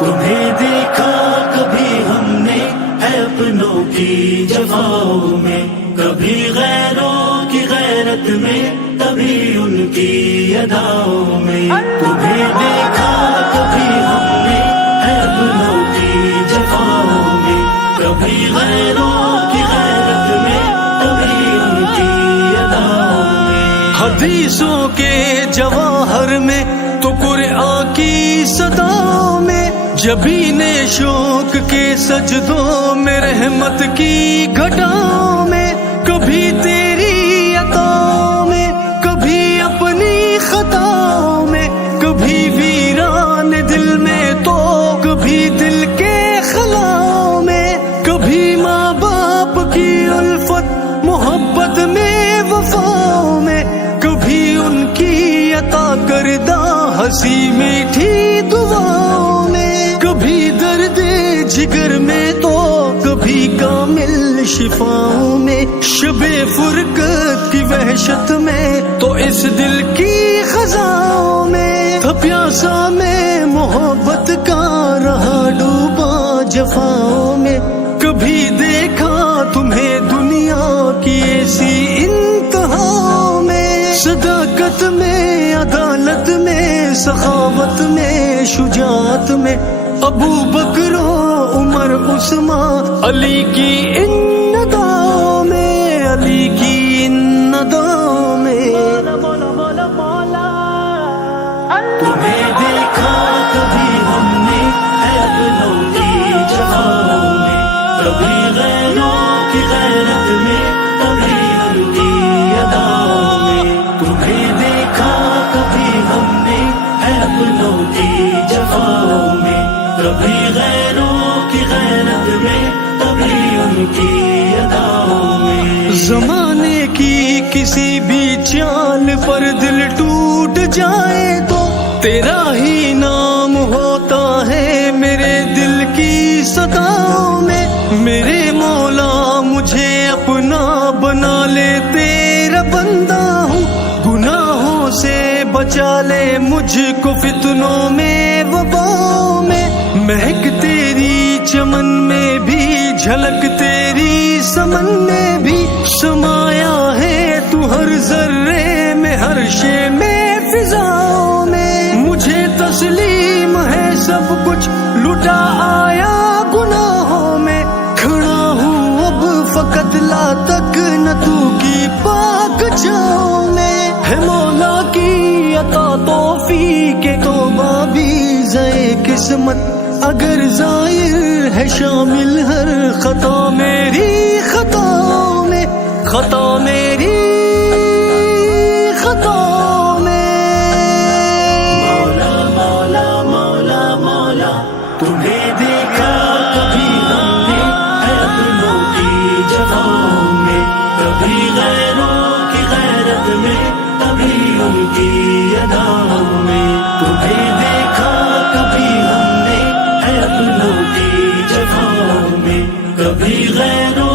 تمہیں دیکھا کبھی ہم نے ہے اپنوں کی جفاؤں میں، کبھی غیروں کی غیرت میں، کبھی ان کی اداؤں میں. تمہیں دیکھا کبھی ہم نے ہے اپنوں کی جفاؤں میں، کبھی غیروں کی غیرت میں، کبھی ان کی اداؤں میں. حدیثوں کے جواہر میں تو قرآن کی صداؤں میں، جبین شوق کے سجدوں میں، رحمت کی گھٹاؤں میں، کبھی تیری عطاؤں میں، کبھی اپنی خطاؤں میں، کبھی ویران دل میں تو کبھی دل کے خلاؤں میں، کبھی ماں باپ کی الفت محبت میں وفاؤں میں، کبھی ان کی عطا کردہ ہنسی میٹھی دعاؤں میں، کبھی درد جگر میں تو کبھی کامل شفاؤں میں، شب فرقت کی وحشت میں تو اس دل کی خزاؤں میں، تھا پیاسا میں محبت کا رہا ڈوبا جفاؤں میں. کبھی دیکھا تمہیں دنیا کی ایسی انتہاؤں میں، صداقت میں، عدالت میں، سخاوت میں، شجاعت میں، ابو بکر و عمر عثمان علی کی ان اداؤں میں، علی کی ان اداؤں میں. تمہیں دیکھا کبھی ہم نے ہے اپنوں کی جفاؤں میں، کبھی غیروں کی غیرت میں، کبھی ان کی اداؤں میں. تمہیں دیکھا کبھی ہم نے ہے اپنوں کی جفاؤں میں، کبھی غیروں کی غیرت میں، کبھی ان کی اداؤں میں. زمانے کی کسی بھی چال پر دل ٹوٹ جائے تو تیرا ہی نام ہوتا ہے میرے دل کی صداؤں میں. میرے مولا مجھے اپنا بنا لے، تیرا بندہ ہوں، گناہوں سے بچا لے مجھ کو فتنوں میں وباؤں میں. مہک تیری چمن میں بھی، جھلک تیری سمن میں بھی، سمایا ہے تو ہر ذرے میں، ہر شے میں، فضاؤں میں. مجھے تسلیم ہے سب کچھ، لٹا آیا گناہوں میں، کھڑا ہوں اب فقط لا تک نہ تو کی پاک چھاؤں میں. ہے مولا کی عطا توفیق توبہ بھی زائے قسمت، اگر ظاہر ہے شامل ہر خطا میری خطاؤں میں، خطا میری خطاؤں میں. مولا مولا مولا مولا تمہیں دیکھا کبھی ہم نے ہے اپنوں کی جفاؤں میں، کبھی غیروں کی غیرت میں، کبھی ان کی اداؤں میں. تمہیں دیکھا کبھی ہم نے ہے اپنوں کی جفاؤں میں، کبھی غیروں